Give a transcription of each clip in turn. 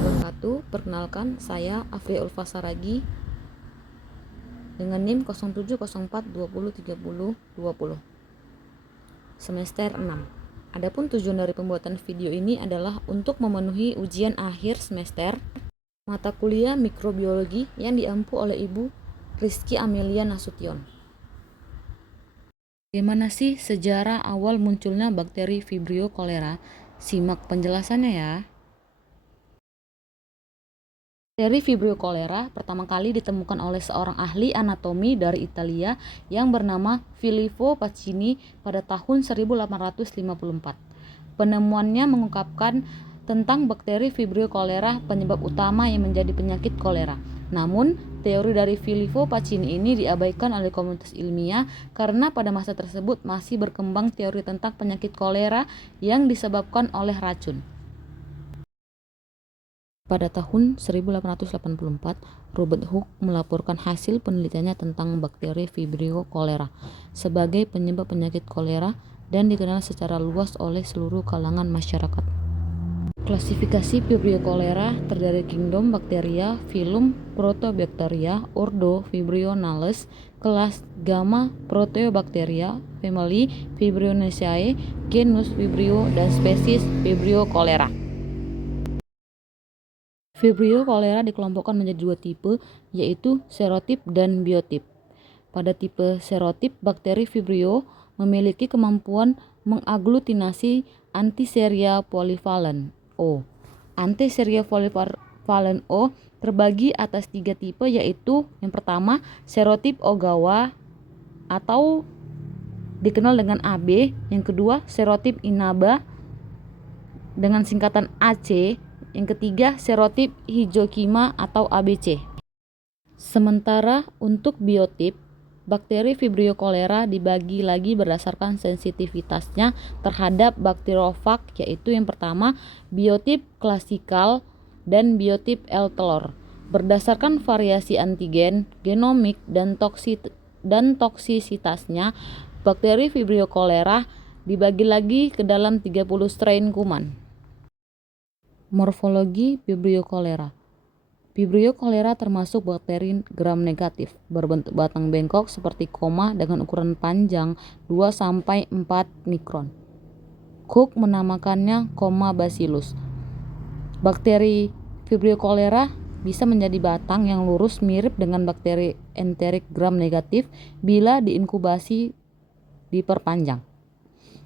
wabarakatuh. Perkenalkan, saya Afria Ulfa Saragi dengan NIM 0704203020 semester 6. Adapun tujuan dari pembuatan video ini adalah untuk memenuhi ujian akhir semester mata kuliah mikrobiologi yang diampu oleh Ibu Rizky Amelia Nasution. Bagaimana sih sejarah awal munculnya bakteri Vibrio cholera? Simak penjelasannya ya. Bakteri Vibrio cholera pertama kali ditemukan oleh seorang ahli anatomi dari Italia yang bernama Filippo Pacini pada tahun 1854. Penemuannya mengungkapkan tentang bakteri Vibrio cholera, penyebab utama yang menjadi penyakit kolera. Namun, teori dari Filippo Pacini ini diabaikan oleh komunitas ilmiah karena pada masa tersebut masih berkembang teori tentang penyakit kolera yang disebabkan oleh racun. Pada tahun 1884, Robert Hooke melaporkan hasil penelitiannya tentang bakteri Vibrio cholera sebagai penyebab penyakit kolera dan dikenal secara luas oleh seluruh kalangan masyarakat. Klasifikasi Vibrio cholera terdiri kingdom Bacteria, filum Protobacteria, ordo Vibrionales, kelas Gamma Proteobacteria, family Vibrioneaceae, genus Vibrio, dan spesies Vibrio cholera. Vibrio cholera dikelompokkan menjadi dua tipe, yaitu serotip dan biotip. Pada tipe serotip, bakteri Vibrio memiliki kemampuan mengaglutinasi antiseria polyvalent O. Antiseria polyvalent O terbagi atas tiga tipe, yaitu yang pertama serotip Ogawa atau dikenal dengan AB, yang kedua serotip Inaba dengan singkatan AC, yang ketiga serotip Hijokima atau ABC. Sementara untuk biotip, bakteri Vibrio cholera dibagi lagi berdasarkan sensitivitasnya terhadap bakteriofag, yaitu yang pertama biotip klasikal dan biotip L-telor. Berdasarkan variasi antigen, genomik, dan toksisitasnya, bakteri Vibrio cholera dibagi lagi ke dalam 30 strain kuman. Morfologi Vibrio cholera. Vibrio cholera termasuk bakteri gram negatif, berbentuk batang bengkok seperti koma dengan ukuran panjang 2-4 mikron. Hooke menamakannya koma bacillus. Bakteri Vibrio cholera bisa menjadi batang yang lurus mirip dengan bakteri enterik gram negatif bila diinkubasi diperpanjang.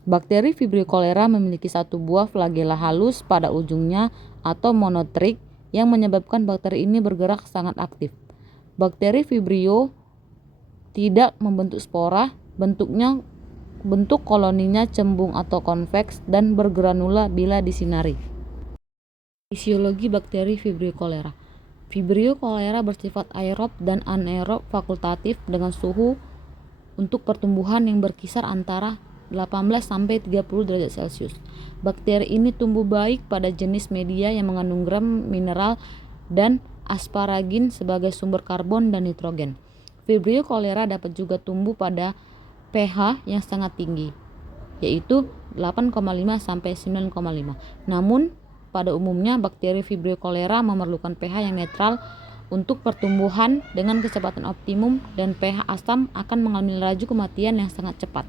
Bakteri Vibrio cholera memiliki satu buah flagela halus pada ujungnya atau monotrik yang menyebabkan bakteri ini bergerak sangat aktif. Bakteri Vibrio tidak membentuk spora, bentuk koloninya cembung atau konveks dan bergranula bila disinari. Fisiologi bakteri Vibrio cholera. Vibrio cholera bersifat aerob dan anaerob fakultatif dengan suhu untuk pertumbuhan yang berkisar antara 18-30 derajat Celcius. Bakteri ini tumbuh baik pada jenis media yang mengandung gram mineral dan asparagin sebagai sumber karbon dan nitrogen. Vibrio cholera dapat juga tumbuh pada pH yang sangat tinggi, yaitu 8,5-9,5. Namun, pada umumnya bakteri Vibrio cholera memerlukan pH yang netral untuk pertumbuhan dengan kecepatan optimum, dan pH asam akan mengalami laju kematian yang sangat cepat.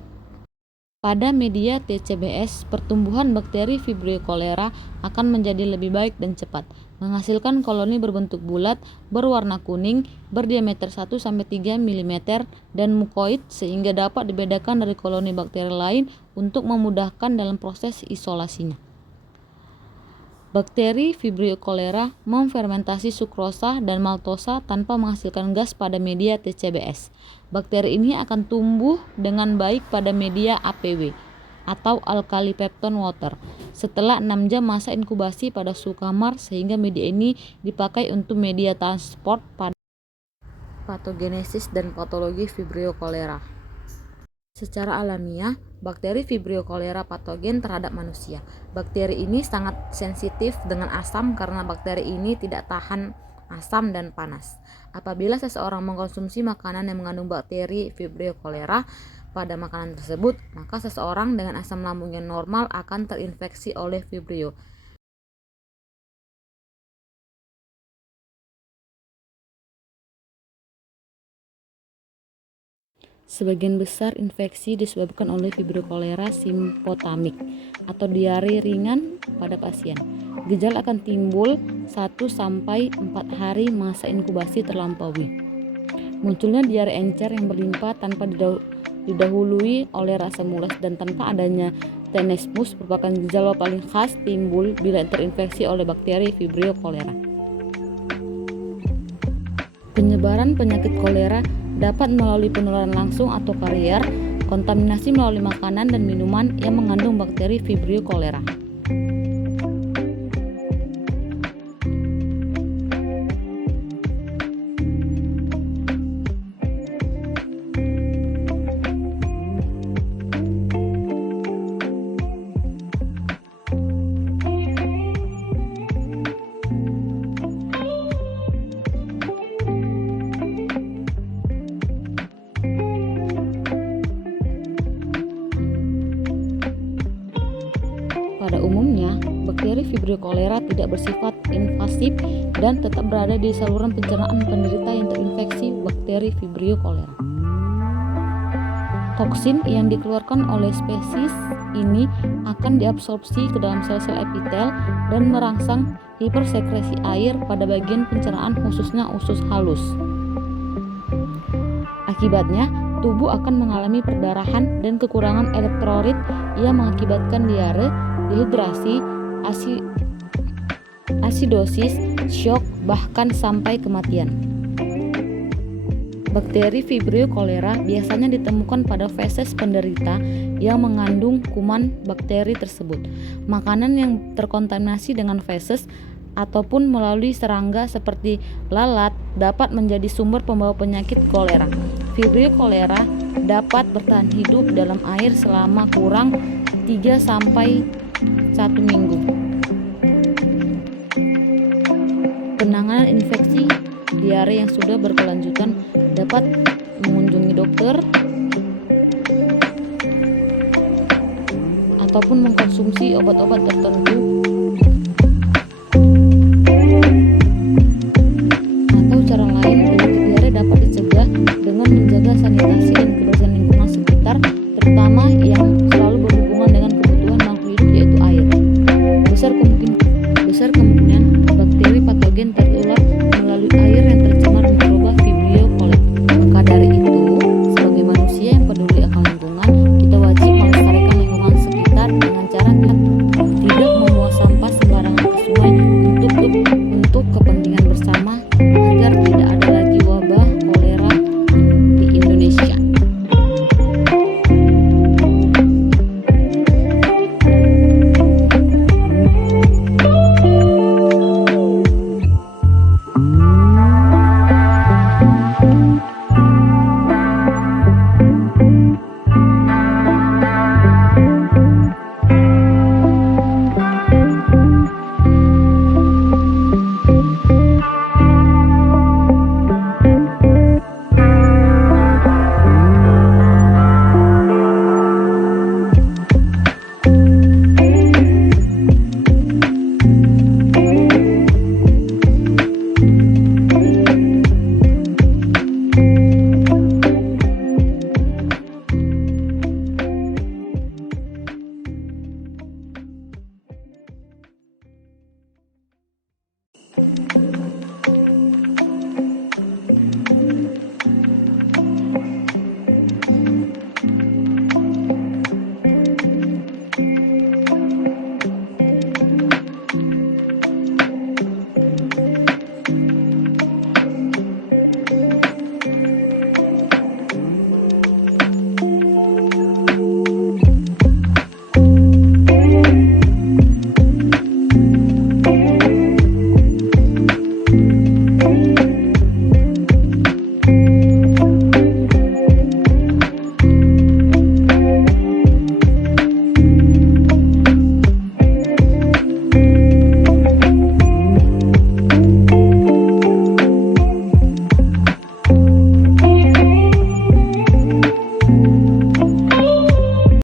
Pada media TCBS, pertumbuhan bakteri Vibrio cholera akan menjadi lebih baik dan cepat, menghasilkan koloni berbentuk bulat, berwarna kuning, berdiameter 1-3 mm, dan mukoid sehingga dapat dibedakan dari koloni bakteri lain untuk memudahkan dalam proses isolasinya. Bakteri Vibrio cholera memfermentasi sukrosa dan maltosa tanpa menghasilkan gas pada media TCBS. Bakteri ini akan tumbuh dengan baik pada media APW atau alkali peptone water setelah 6 jam masa inkubasi pada suhu kamar, sehingga media ini dipakai untuk media transport pada patogenesis dan patologi Vibrio cholera. Secara alamiah, bakteri Vibrio cholera patogen terhadap manusia. Bakteri ini sangat sensitif dengan asam karena bakteri ini tidak tahan asam dan panas. Apabila seseorang mengkonsumsi makanan yang mengandung bakteri Vibrio cholera pada makanan tersebut, maka seseorang dengan asam lambung yang normal akan terinfeksi oleh Vibrio. Sebagian besar infeksi disebabkan oleh Vibrio cholera simpotamik atau diare ringan pada pasien. Gejala akan timbul 1-4 hari masa inkubasi terlampaui. Munculnya diare encer yang berlimpah tanpa didahului oleh rasa mulas dan tanpa adanya tenesmus merupakan gejala paling khas timbul bila terinfeksi oleh bakteri Vibrio cholera. Penyebaran penyakit kolera dapat melalui penularan langsung atau karier, kontaminasi melalui makanan dan minuman yang mengandung bakteri Vibrio cholera. Pada umumnya, bakteri Vibrio cholera tidak bersifat invasif dan tetap berada di saluran pencernaan penderita yang terinfeksi bakteri Vibrio cholera. Toksin yang dikeluarkan oleh spesies ini akan diabsorpsi ke dalam sel-sel epitel dan merangsang hipersekresi air pada bagian pencernaan khususnya usus halus. Akibatnya, tubuh akan mengalami perdarahan dan kekurangan elektrolit yang mengakibatkan diare, dehidrasi, asidosis, shock, bahkan sampai kematian. Bakteri Vibrio cholera biasanya ditemukan pada feses penderita yang mengandung kuman bakteri tersebut. Makanan yang terkontaminasi dengan feses ataupun melalui serangga seperti lalat dapat menjadi sumber pembawa penyakit kolera. Vibrio cholera dapat bertahan hidup dalam air selama kurang 3-1 minggu. Penanganan infeksi diare yang sudah berkelanjutan dapat mengunjungi dokter ataupun mengkonsumsi obat-obat tertentu atau cara lain. Penyakit diare dapat dicegah dengan menjaga sanitasi dan kebersihan lingkungan sekitar, terutama yang selalu berhubungan dengan kebutuhan makhluk hidup yaitu air. Besar kemungkinan bakteri patogen tertular melalui air yang tercemar mikroba Vibrio cholera. Maka dari itu, sebagai manusia yang peduli akan lingkungan, kita wajib melestarikan lingkungan sekitar dengan cara tidak membuang sampah sembarangan ke sungai untuk kepentingan bersama agar tidak ada lagi wabah kolera di Indonesia.